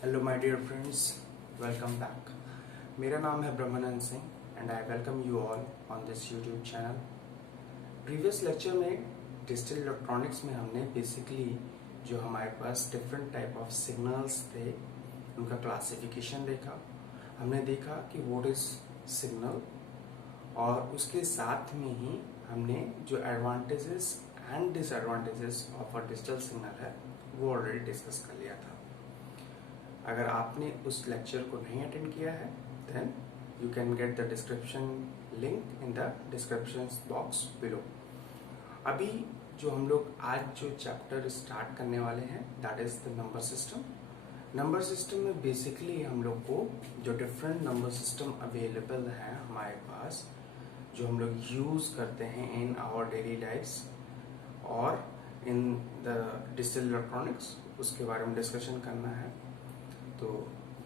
Hello my dear friends, welcome back. मेरा नाम है Brahmanand Singh and I welcome you all on this YouTube channel. Previous lecture में digital electronics में हमने basically जो हमारे पास डिफरेंट टाइप ऑफ सिग्नल्स थे उनका क्लासिफिकेशन देखा। हमने देखा कि व्हाट इज सिग्नल और उसके साथ में ही हमने जो advantages and disadvantages of a digital signal है वो ऑलरेडी डिस्कस कर लिया था। अगर आपने उस लेक्चर को नहीं अटेंड किया है then you can get the description link in the description box below. अभी जो हम लोग आज जो चैप्टर स्टार्ट करने वाले हैं that is the number system. Number system में बेसिकली हम लोग को जो डिफरेंट नंबर सिस्टम अवेलेबल हैं हमारे पास, जो हम लोग यूज करते हैं इन आवर डेली लाइफ्स और इन द डिजिटल इलेक्ट्रॉनिक्स, उसके बारे में डिस्कशन करना है। तो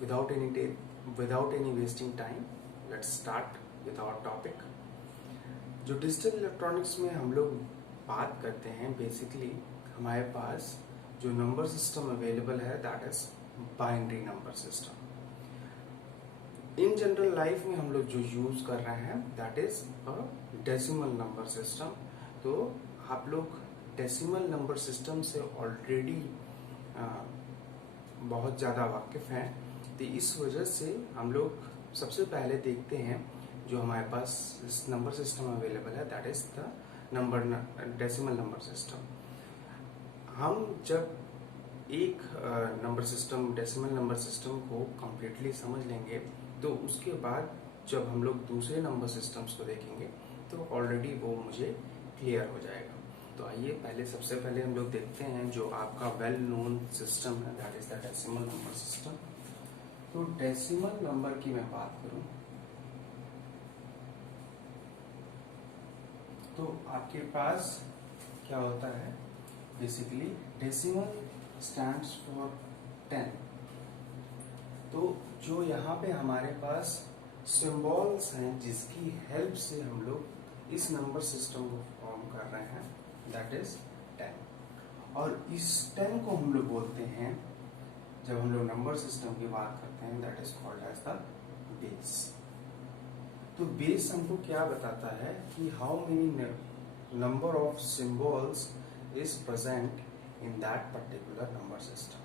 without any wasting time let's start with our topic. जो डिजिटल इलेक्ट्रॉनिक्स में हम लोग बात करते हैं बेसिकली हमारे पास जो नंबर सिस्टम अवेलेबल है that is binary number system. In general life में हम लोग जो यूज कर रहे हैं that is a decimal number system. तो आप लोग डेसिमल नंबर सिस्टम से ऑलरेडी बहुत ज़्यादा वाकिफ हैं, तो इस वजह से हम लोग सबसे पहले देखते हैं जो हमारे पास इस नंबर सिस्टम अवेलेबल है that is the number decimal number system. हम जब एक number system decimal number system को कम्प्लीटली समझ लेंगे तो उसके बाद जब हम लोग दूसरे नंबर सिस्टम्स को देखेंगे तो ऑलरेडी वो मुझे क्लियर हो जाएगा। तो आइए सबसे पहले हम लोग देखते हैं जो आपका वेल नोन सिस्टम है that is the decimal number system. तो डेसिमल नंबर की मैं बात करूं तो आपके पास क्या होता है, बेसिकली डेसिमल स्टैंड्स फॉर 10। तो जो यहाँ पे हमारे पास सिंबल्स हैं जिसकी हेल्प से हम लोग इस नंबर सिस्टम को फॉर्म कर रहे हैं दैट इज 10। और इस 10 को हम लोग बोलते हैं, जब हम लोग नंबर सिस्टम की बात करते हैं that is called as the base. तो बेस हमको क्या बताता है कि how many number of symbols is present in that particular number system.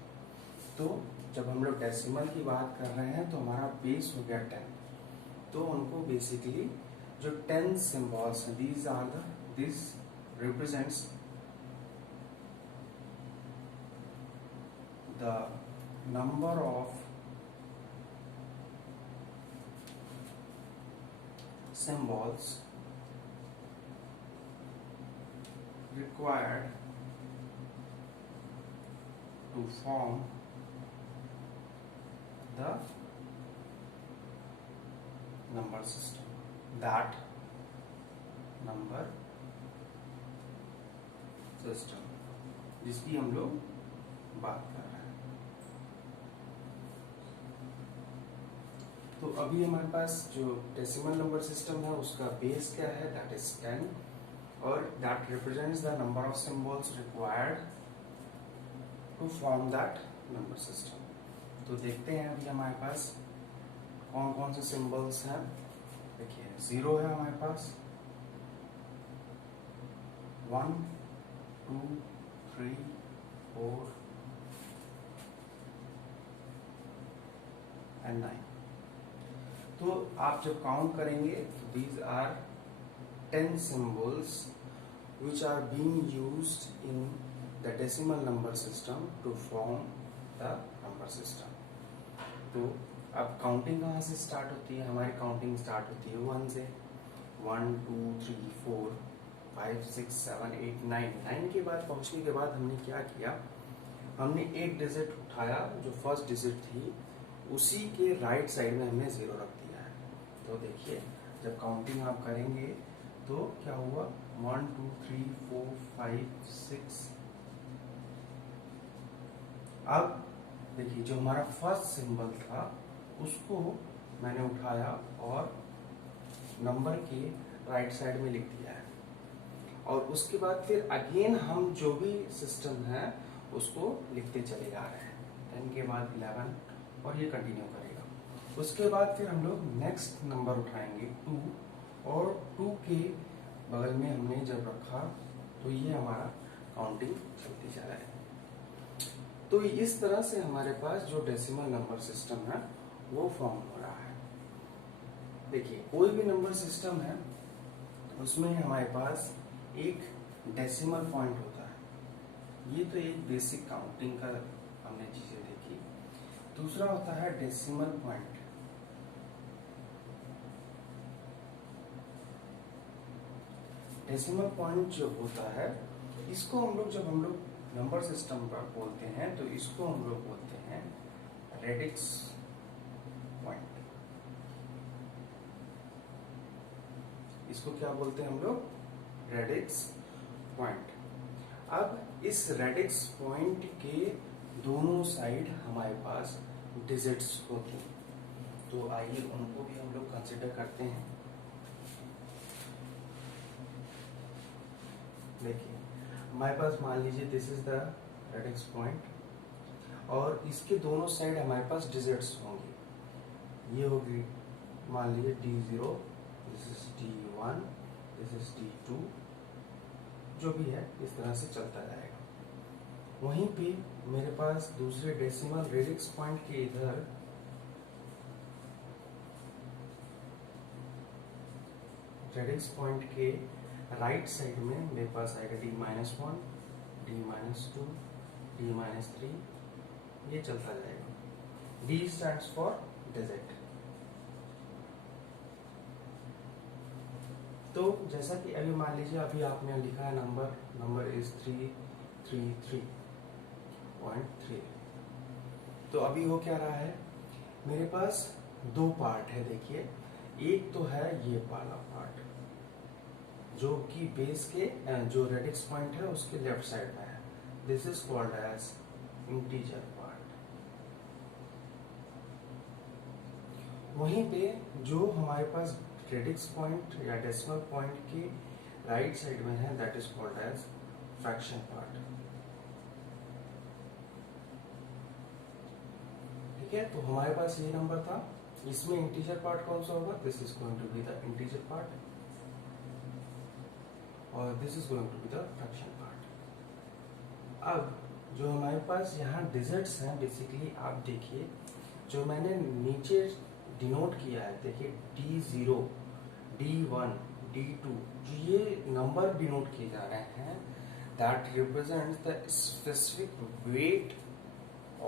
तो जब हम लोग डेसिमल की बात कर रहे हैं तो हमारा बेस हो गया 10। तो उनको बेसिकली जो 10 सिंबल्स हैं this represents the number of symbols required to form the number system, that number system जिसकी हम लोग बात कर रहे हैं। तो अभी हमारे पास जो डेसिमल नंबर सिस्टम है उसका बेस क्या है दैट इज 10 और that represents the number of symbols required to form that number system. तो देखते हैं अभी हमारे पास कौन कौन से सिंबल्स हैं। देखिए 0 है हमारे पास, 1 2 3 4 एंड 9। तो आप जब काउंट करेंगे तो these are 10 symbols which are being used in the decimal number system to form the number system। तो अब काउंटिंग कहाँ से स्टार्ट होती है? हमारी काउंटिंग स्टार्ट होती है 1 से। 1 2 3 4 5 6 7 8 9। 9 के बाद पहुंचने के बाद हमने क्या किया, हमने एक डिजिट उठाया, जो फर्स्ट डिजिट थी उसी के राइट साइड में हमने 0 रख दिया है। तो देखिए जब काउंटिंग आप करेंगे तो क्या हुआ, 1 2 3 4 5 6। अब देखिए जो हमारा फर्स्ट सिंबल था उसको मैंने उठाया और नंबर के राइट साइड में लिख दिया है। और उसके बाद फिर अगेन हम जो भी सिस्टम है उसको लिखते चले जा रहे हैं। 10 के बाद 11, और ये कंटिन्यू करेगा। उसके बाद फिर हम लोग नेक्स्ट नंबर उठाएंगे 2, और 2 के बगल में हमने जब रखा तो ये हमारा काउंटिंग चलती जा रहा है। तो इस तरह से हमारे पास जो डेसिमल नंबर सिस्टम है वो फॉर्म हो रहा है। देखिए, कोई भी नंबर सिस्टम है उसमें हमारे पास एक डेसिमल पॉइंट होता है। ये तो एक बेसिक काउंटिंग का हमने चीजें देखी। दूसरा होता है डेसिमल पॉइंट। डेसिमल पॉइंट जो होता है, इसको हम लोग जब हम लोग नंबर सिस्टम पर बोलते हैं तो इसको हम लोग बोलते हैं रेडिक्स पॉइंट। इसको क्या बोलते हैं हम लोग? Radix point. अब इस रेडिक्स पॉइंट के दोनों साइड हमारे पास डिजिट्स होती हैं, तो आइए उनको भी हम लोग कंसिडर करते हैं। देखिए, हमारे पास मान लीजिए this is the radix point, और इसके दोनों साइड हमारे पास डिजिट्स होंगी। ये होगी मान लीजिए D0, this is D1, this is D2, जो भी है इस तरह से चलता जाएगा। वहीं पे मेरे पास दूसरे डेसिमल रेडिक्स पॉइंट के इधर रेडिक्स पॉइंट के राइट साइड में मेरे पास आएगा D-1, D-2, D-3, ये चलता जाएगा। D stands for digit. तो जैसा कि अभी मान लीजिए अभी आपने लिखा है नंबर इज 333.3। तो अभी हो क्या रहा है, मेरे पास दो पार्ट है। देखिए, एक तो है ये वाला पार्ट जो कि बेस के जो रेडिक्स पॉइंट है उसके लेफ्ट साइड में है। This is called as integer part. वहीं पे जो हमारे पास रेडिक्स पॉइंट या डेसिमल पॉइंट के राइट साइड में है, that is called as fraction part. ठीक है, तो हमारे पास ये नंबर था, इसमें इंटीजर पार्ट कौन सा होगा? This is going to be the integer part, और this is going to be the fraction part. अब जो हमारे पास यहाँ डिजिट्स हैं, बेसिकली आप देखिए जो मैंने नीचे डिनोट किया है, देखिए D0, D1, D2, जो ये नंबर डिनोट किए जा रहे हैं, that represents the specific weight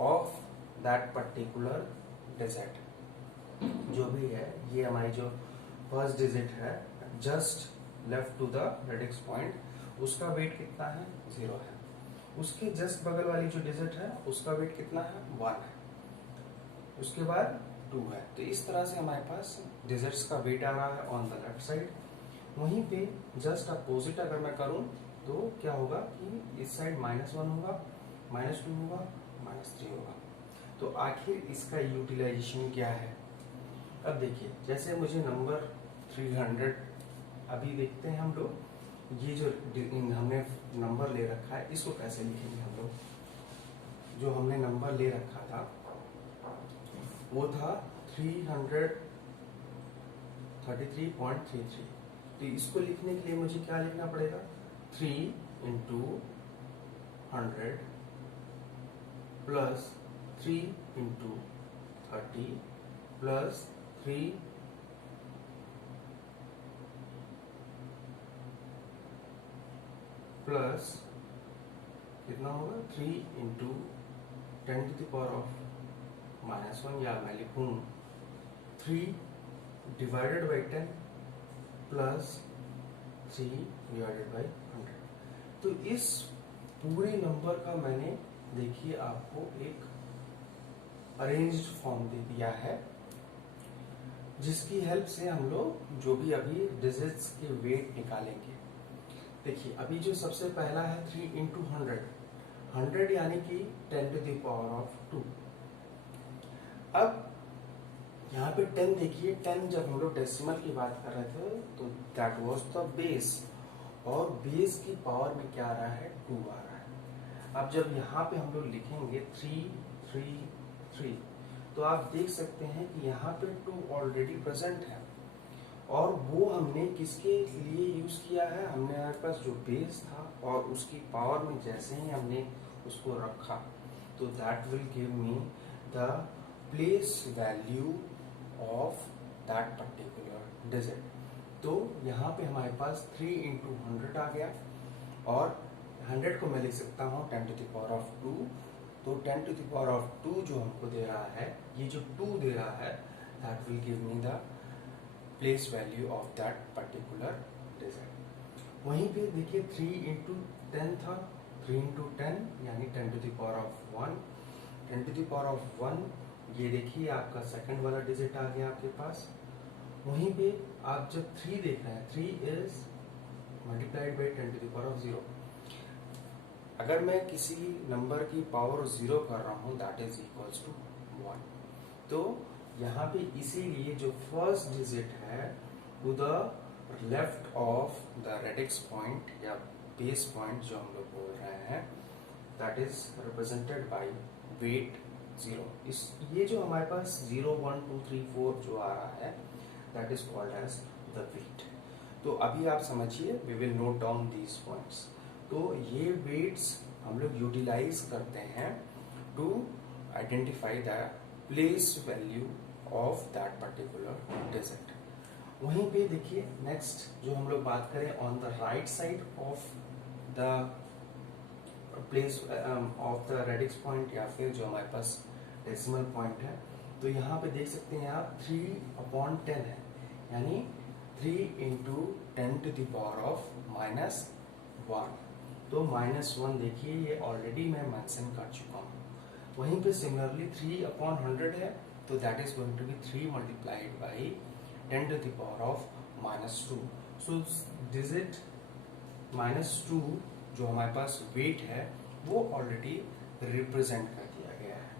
of that particular digit. जो भी है, ये हमारी जो फर्स्ट डिजिट है just left to the radix point, उसका वेट कितना है? 0 है। उसके जस्ट बगल वाली जो डिजिट है उसका वेट कितना है? 1 है। उसके बाद 2 है। तो इस तरह से हमारे पास डिजिट्स का वेट आ रहा है ऑन द लेफ्ट साइड। वहीं पे जस्ट अपोजिट अगर मैं करूं तो क्या होगा कि इस साइड -1 होगा, -2 होगा, -3 होगा। तो आखिर इसका यूटिलाइजेशन क्या है? अब देखिए, जैसे मुझे नंबर 300, अभी देखते हैं हम लोग ये जो हमने नंबर ले रखा है इसको कैसे लिखेंगे हम लोग। जो हमने नंबर ले रखा था वो था 333.33। तो इसको लिखने के लिए मुझे क्या लिखना पड़ेगा? 3 × 100 प्लस 3 × 30 प्लस 3 प्लस कितना होगा? 3 × 10⁻⁻1, या मैं लिखूं 3 divided by 10 plus 3 divided by 100। तो इस पूरे नंबर का मैंने देखिए आपको एक अरेंज्ड फॉर्म दे दिया है, जिसकी हेल्प से हम लोग जो भी अभी डिजिट्स के वेट निकालेंगे। देखिए, अभी जो सबसे पहला है 3 × 100, 100 यानी कि 10⁻²। अब यहाँ पे 10 देखिए, 10 जब हम लोग डेसिमल की बात कर रहे थे तो दैट वाज द बेस, और बेस की पावर में क्या आ रहा है? 2 आ रहा है। अब जब यहाँ पे हम लोग लिखेंगे 3 3 3, तो आप देख सकते हैं कि यहाँ पे 2 ऑलरेडी प्रेजेंट है, और वो हमने किसके लिए यूज किया है, हमने हमारे पास जो बेस था और उसकी पावर में जैसे ही हमने उसको रखा तो that will give me the place value of that particular digit. तो यहाँ पे हमारे पास 3 into 100 आ गया, और 100 को मैं लिख सकता हूँ 10 to the power of 2। तो 10 to the power of 2 जो हमको दे रहा है, ये जो 2 दे रहा है, that will give me the place value of that particular digit. वहीं पे देखिए 3 into 10 था, 3 into 10 यानी 10 to the power of 1। 10 to the power of 1, ये देखिए आपका सेकंड वाला डिजिट आ गया आपके पास। वहीं पे आप जब 3 देख रहे हैं, 3 is multiplied by 10 to the power of 0। अगर मैं किसी नंबर की पावर 0 कर रहा हूं, दैट इज इक्वल्स टू 1। तो यहाँ पे इसीलिए जो फर्स्ट डिजिट है to the left of the radix point या बेस पॉइंट जो हम लोग बोल रहे हैं, that is represented by weight 0। इस ये जो हमारे पास 0 1 2 3 4 जो आ रहा है, that is called as the weight. तो अभी आप समझिए, we will note down these points. तो ये वेट्स हम लोग यूटिलाइज करते हैं to identify the place value of that particular digit. वहीं पे देखिए नेक्स्ट जो हम लोग बात करें on the right side of the place of the radix point या फिर जो हमारे पास डेसिमल पॉइंट है, तो यहाँ पे देख सकते हैं आप 3/10 है, यानी 3 into 10 to the power of -1। तो -1 देखिए ये ऑलरेडी मैं मेंशन कर चुका हूँ। वहीं पे सिमिलरली 3/100 है, तो that is going to be 3 multiplied by 10 to the power of -2। So digit -2 जो हमारे पास वेट है वो ऑलरेडी रिप्रेजेंट कर दिया गया है।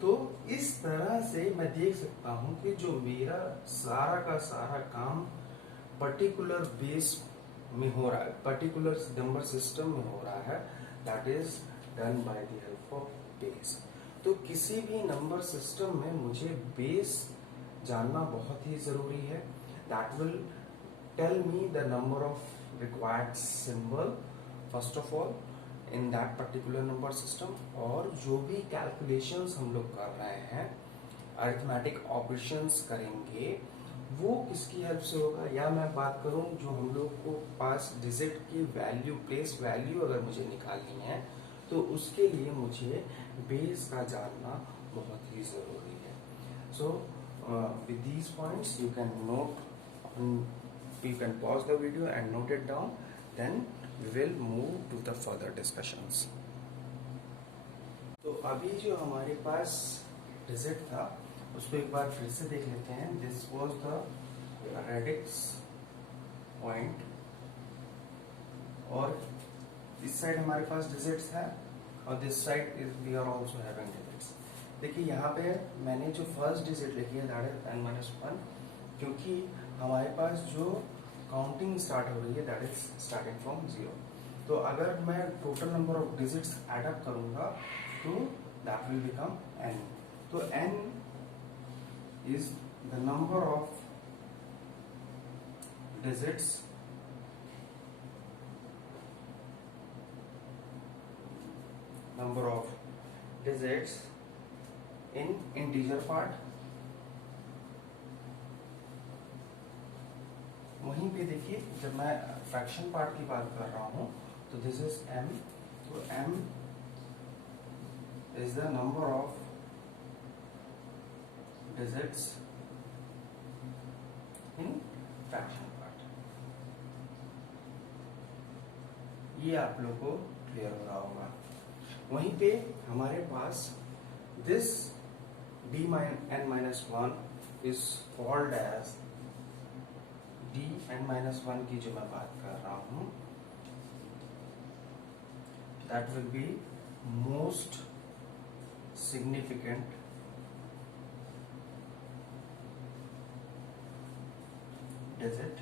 तो इस तरह से मैं देख सकता हूं कि जो मेरा सारा का सारा काम पर्टिकुलर बेस में हो रहा है, पर्टिकुलर नंबर सिस्टम में हो रहा है, that is done by the help of base. तो किसी भी नंबर सिस्टम में मुझे बेस जानना बहुत ही जरूरी है। That will tell me the number of required symbol first of all in that particular number system, और जो भी कैलकुलेशंस हम लोग कर रहे हैं, अरिथमेटिक ऑपरेशंस करेंगे, वो किसकी हेल्प से होगा। या मैं बात करूं जो हम लोग को पास डिजिट की वैल्यू, प्लेस वैल्यू अगर मुझे निकालनी है, तो उसके लिए मुझे बेस का जानना बहुत ही जरूरी है। So with these points you can note, you can pause the video and note it down, then we will move to the further discussions। तो अभी जो हमारे पास डिजिट था उसको एक बार फिर से देख लेते हैं। This was the radix point, और इस साइड हमारे पास डिजिट्स है, और this side is we are also having digits. देखिए यहाँ पे मैंने जो फर्स्ट डिजिट लिखी है दैट इज n-1, क्योंकि हमारे पास जो काउंटिंग स्टार्ट हो रही है दैट इज स्टार्टिंग फ्रॉम 0। तो अगर मैं total number of digits add up करूंगा तो दैट विल बिकम n। तो n is the number of digits in integer part। वहीं पे देखिए जब मैं फ्रैक्शन पार्ट की बात कर रहा हूं तो दिस इज m। तो m is the number of digits in fraction part। ये आप लोग को क्लियर हो रहा होगा। वहीं पे हमारे पास this d(n-1) is called as d(n-1) की जो मैं बात कर रहा हूं, that will be most significant digit,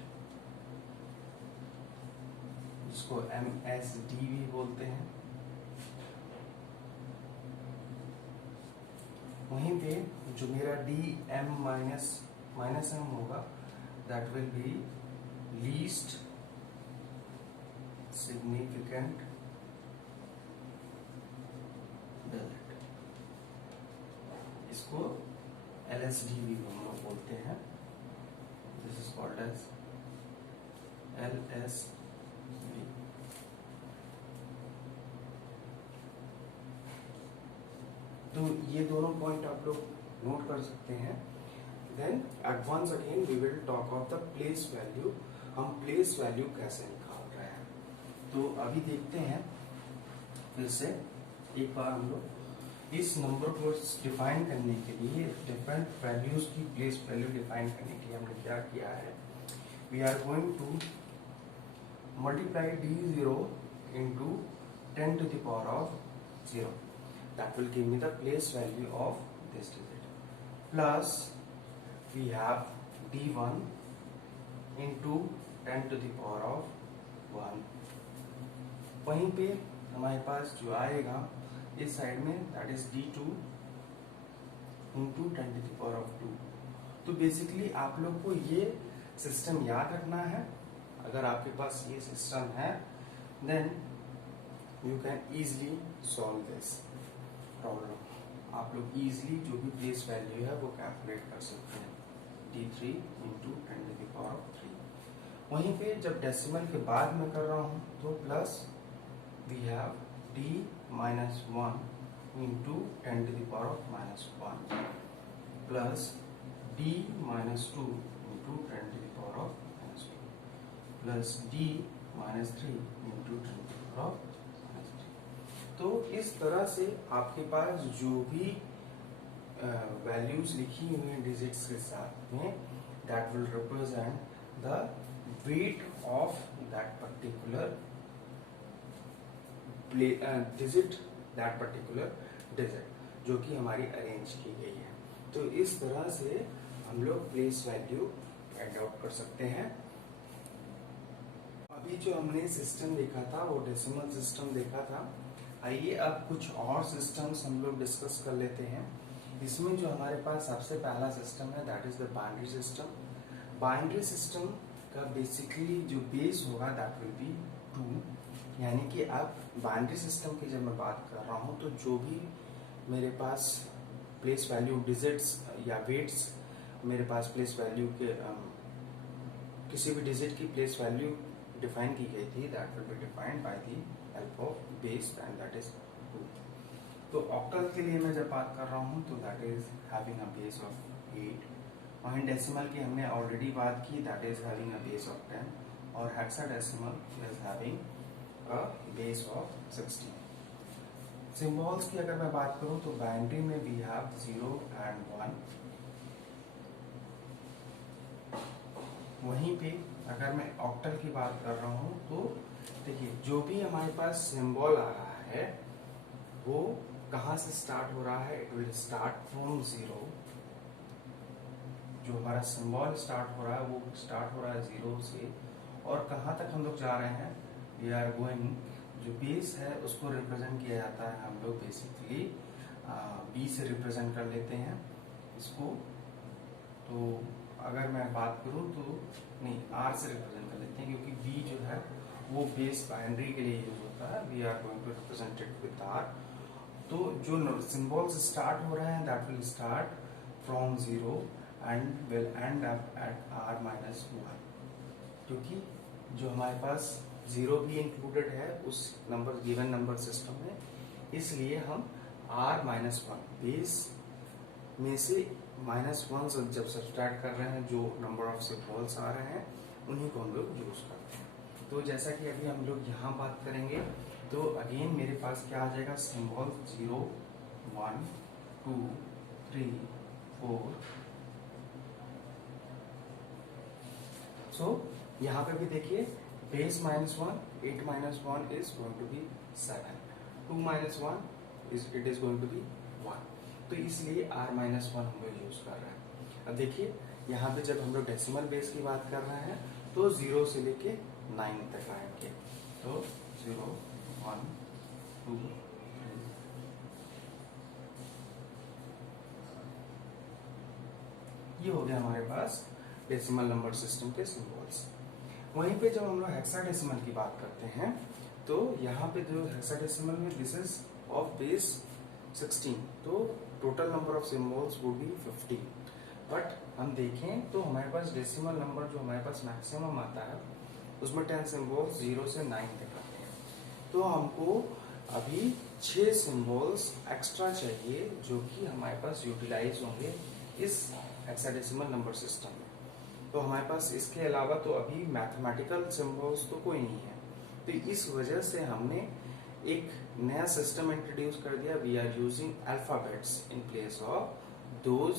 जिसको MSD भी बोलते हैं। वहीं पे जो मेरा डी एम माइनस एम होगा that will be least significant digit. इसको LSD भी हम लोग बोलते हैं। This is called as LSD। तो ये दोनों पॉइंट आप लोग नोट कर सकते हैं। Then at once again we will talk of the place value. हम प्लेस वैल्यू कैसे निकाल रहे हैं, तो अभी देखते हैं फिर से एक बार। हम लोग इस नंबर को डिफाइन करने के लिए, डिफरेंट वैल्यूज की प्लेस वैल्यू डिफाइन करने के लिए हमने क्या किया है, we are going to multiply d0 into 10 to the power of 0. That will give me the place value of this digit. Plus we have d1 into 10 to the power of 1. वहीं पे हमारे पास जो आएगा इस साइड में that is d2 into 10 to the power of 2. तो basically आप लोग को ये सिस्टम याद रखना है। अगर आपके पास ये सिस्टम है then you can easily solve this problem. आप लोग इजीली जो भी प्लेस वैल्यू है वो कैलकुलेट कर सकते हैं, d3 into 10 to the power of 3। वहीं पे जब डेसिमल के बाद में कर रहा हूँ तो plus we have d minus 1 into 10 to the power of minus 1 plus d minus 2 into 10 to the power of minus 2 plus d minus 3 into 10 to the power of minus 3। तो इस तरह से आपके पास जो भी वैल्यूज लिखी हुई हैं डिजिट्स के साथ में, that will represent the weight of that particular digit, that particular digit जो कि हमारी अरेंज की गई है। तो इस तरह से हम लोग प्लेस वैल्यू फाइंड आउट कर सकते हैं। अभी जो हमने सिस्टम देखा था वो डेसिमल सिस्टम देखा था। आइए अब कुछ और सिस्टम्स हम लोग डिस्कस कर लेते हैं। इसमें जो हमारे पास सबसे पहला सिस्टम है that is the binary system. Binary system का बेसिकली जो बेस होगा दैट विल बी 2, यानी कि अब बाइनरी सिस्टम की जब मैं बात कर रहा हूँ तो जो भी मेरे पास प्लेस वैल्यू डिजिट्स या वेट्स मेरे पास प्लेस वैल्यू के किसी भी डिजिट की प्लेस वैल्यू डिफाइन की गई थी that will be defined by the help of base and that is 2। तो ऑक्टल के लिए मैं जब बात कर रहा हूँ तो that is having a base of 8। वहीं डेसिमल की हमने ऑलरेडी बात की that is having a base of 10 और hexadecimal is having a base of 16। Symbols की अगर मैं बात करूं तो बाइनरी में वी हैव 0 एंड 1। वहीं पे अगर मैं ऑक्टल की बात कर रहा हूं तो देखिए जो भी हमारे पास सिंबल आ रहा है वो कहां से स्टार्ट हो रहा है, इट विल स्टार्ट फ्रॉम 0। जो हमारा सिंबल स्टार्ट हो रहा है वो स्टार्ट हो रहा है 0 से, और कहां तक हम लोग जा रहे हैं, वी आर गोइंग, जो बेस है उसको रिप्रेजेंट किया जाता है हम लोग बेसिकली बी से रिप्रेजेंट कर लेते हैं इसको। तो अगर मैं बात करूं तो नहीं, आर से रिप्रेजेंट कर लेते हैं क्योंकि बी जो है वो बेस बाइनरी के लिए यूज होता है। We are going to represent it with R. तो जो सिंबल्स स्टार्ट हो रहे हैं that will start from 0 and will end up at r minus 1, क्योंकि जो हमारे पास 0 भी इंक्लूडेड है उस नंबर गिवन नंबर सिस्टम में, इसलिए हम r minus 1 बेस में से -1 जब सब्सट्रैक्ट कर रहे हैं, जो नंबर ऑफ सिंबल्स आ रहे हैं उन्हीं को हम लोग यूज करते हैं। तो जैसा कि अभी हम लोग यहाँ बात करेंगे तो अगेन मेरे पास क्या आ जाएगा, सिंबल 0 1 2 3 4। सो यहाँ पे भी देखिए base -1, 8 minus 1 is going to be 7, 2 minus 1 is it is going to be 1। तो इसलिए r minus 1 हम लोग यूज कर रहे हैं। अब देखिए यहाँ पे जब हम लोग डेसिमल बेस की बात कर रहे हैं तो 0 से लेके 9 तक आएंगे। तो 0 1 2 3 ये हो गया हमारे पास डेसिमल नंबर सिस्टम के सिंबल्स। वहीं पे जब हम लोग हेक्साडेसिमल की बात करते हैं तो यहाँ पे जो हेक्साडेसिमल में दिस इज ऑफ बेस 16, तो total number of symbols would be 50। But हम देखें तो हमारे पास डेसिमल नंबर जो हमारे पास मैक्सिमम आता है उसमें 10 सिंबल्स 0 से 9 तक आते हैं। तो हमको अभी 6 सिंबल्स एक्स्ट्रा चाहिए जो कि हमारे पास यूटिलाइज होंगे इस हेक्साडेसिमल नंबर सिस्टम में। तो हमारे पास इसके अलावा तो अभी मैथमेटिकल सिंबल्स तो कोई नहीं है, तो इस वजह से हमने एक नया सिस्टम इंट्रोड्यूस कर दिया। We are using alphabets in place of those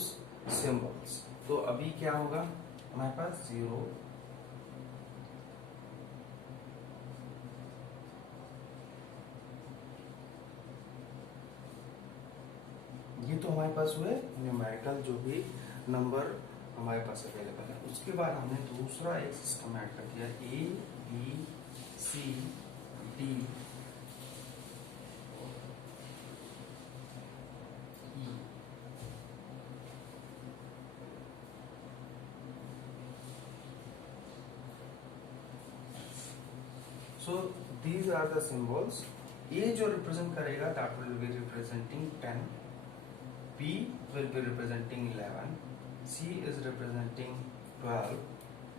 symbols. तो अभी क्या होगा हमारे पास 0, ये तो हमारे पास हुए न्यूमेरिकल जो भी नंबर हमारे पास अवेलेबल है। उसके बाद हमने दूसरा एक सिस्टम ऐड कर दिया A B C D E। So these are the symbols। A जो रिप्रेजेंट करेगा that will be representing 10, B will be representing 11, C is representing 12,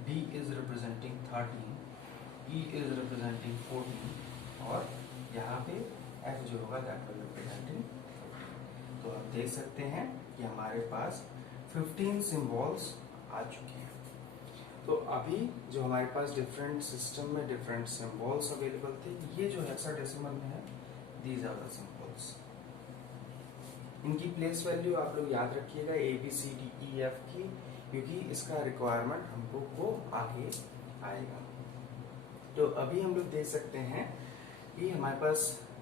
D is representing 13, E is representing 14 और यहाँ पे F जो होगा that will representing 15। तो आप देख सकते हैं कि हमारे पास 15 सिंबल्स आ चुके हैं। तो अभी जो हमारे पास डिफरेंट सिस्टम में डिफरेंट सिंबल्स अवेलेबल थे, ये जो हेक्साडेसिमल में है दीज आर द सिंबल्स। इनकी प्लेस वैल्यू आप लोग याद रखिएगा ABCDEF की, क्योंकि इसका रिक्वायरमेंट हम लोग को आगे आएगा। तो अभी हम लोग देख सकते हैं कि हमारे पास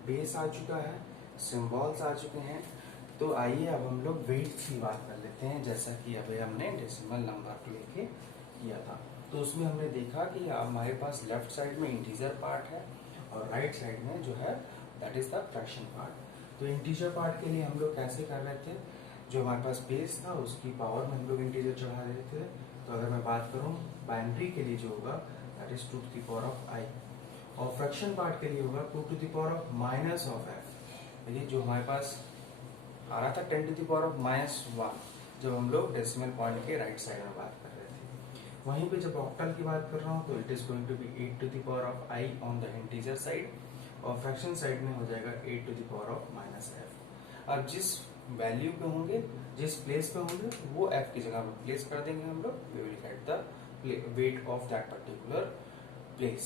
बेस आ चुका है, सिंबल्स आ चुके हैं। तो आइए अब हम लोग वेट्स की बात कर लेते हैं, जैसा कि अभी हमने डेसिमल नंबर को लेके किया था। तो उसमें हमने देखा कि हमारे पास लेफ्ट साइड में इंटीजर पार्ट है और राइट साइड में जो है that is the fraction part. तो इंटीजर पार्ट के लिए हम लोग कैसे कर रहे थे, जो हमारे पास बेस था उसकी पावर में हम लोग इंटीजर चढ़ा रहे थे। तो अगर मैं बात करूं बाइनरी के लिए जो होगा that is 2 to the power of I, और फ्रैक्शन पार्ट के लिए होगा 2 to the power of minus of F। ये जो हमारे पास आ रहा था 10 to the power of -1 जब हम लोग डेसिमल पॉइंट के राइट साइड में बात कर रहे थे। वहीं पे जब ऑक्टल की बात कर रहा हूँ तो it is going to be 8 to the power of I on the integer side, और फ्रैक्शन साइड में हो जाएगा 8 to the power of -F। अब जिस वैल्यू पे होंगे, जिस प्लेस पे होंगे, वो F की जगह पे प्लेस कर देंगे हम लोग। We will get the weight of that particular place.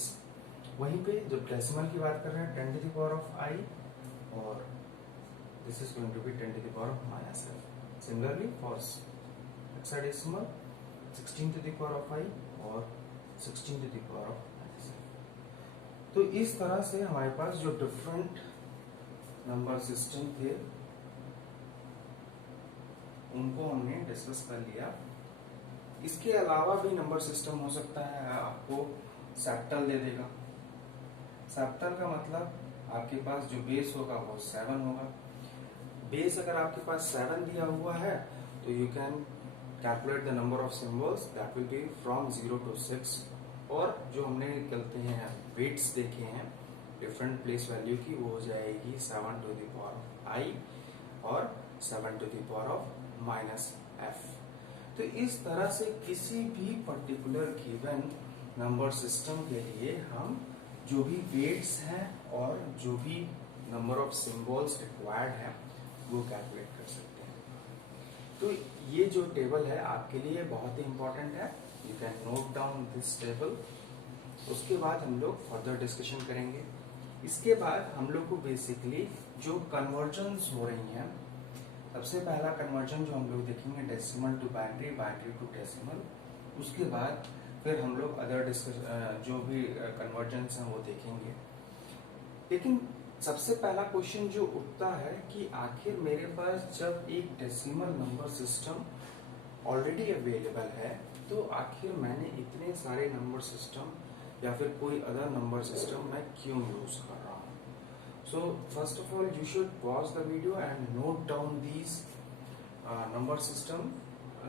वहीं पे जब डेसिमल की बात कर रहे हैं 10 to the power of I, और this is going to be 10 to the power of -F। Similarly for hexadecimal 16 to the power of I और 16 to the power of -F। तो इस तरह से हमारे पास जो डिफरेंट नंबर सिस्टम थे उनको हमने डिस्कस कर लिया। इसके अलावा भी नंबर सिस्टम हो सकता है, आपको सेप्टल दे देगा। सेप्टल का मतलब आपके पास जो बेस होगा वो 7 होगा। बेस अगर आपके पास 7 दिया हुआ है तो you can calculate the number of symbols that will B from 0 to 6। और जो हमने निकलते हैं वेट्स देखे हैं डिफरेंट प्लेस वैल्यू की, वो हो जाएगी 7 to the power of I और 7 to the power of -F। तो इस तरह से किसी भी पर्टिकुलर गिवन नंबर सिस्टम के लिए हम जो भी वेट्स हैं और जो भी नंबर ऑफ सिंबल्स रिक्वायर्ड है वो कैलकुलेट कर सकते हैं। तो ये जो टेबल है आपके लिए बहुत ही इंपॉर्टेंट है, you can note down this table. उसके बाद हम लोग फर्दर डिस्कशन करेंगे। इसके बाद हम लोग को बेसिकली जो कन्वर्जन्स हो रही हैं, सबसे पहला कन्वर्जन जो हम लोग देखेंगे decimal to binary, binary to decimal. उसके बाद फिर हम लोग अदर जो भी कन्वर्जन्स हैं वो देखेंगे। लेकिन सबसे पहला क्वेश्चन जो उठता है कि आखिर मेरे पास जब एक decimal number system already available है तो आखिर मैंने इतने सारे नंबर सिस्टम या फिर कोई अदर नंबर सिस्टम मैं क्यों यूज कर रहा हूँ। So first of all you should pause the video and note down these number system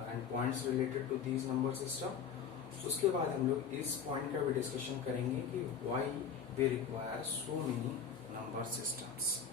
and points related to these number system. उसके बाद हम लोग इस पॉइंट का भी डिस्कशन करेंगे कि why we require so many number systems.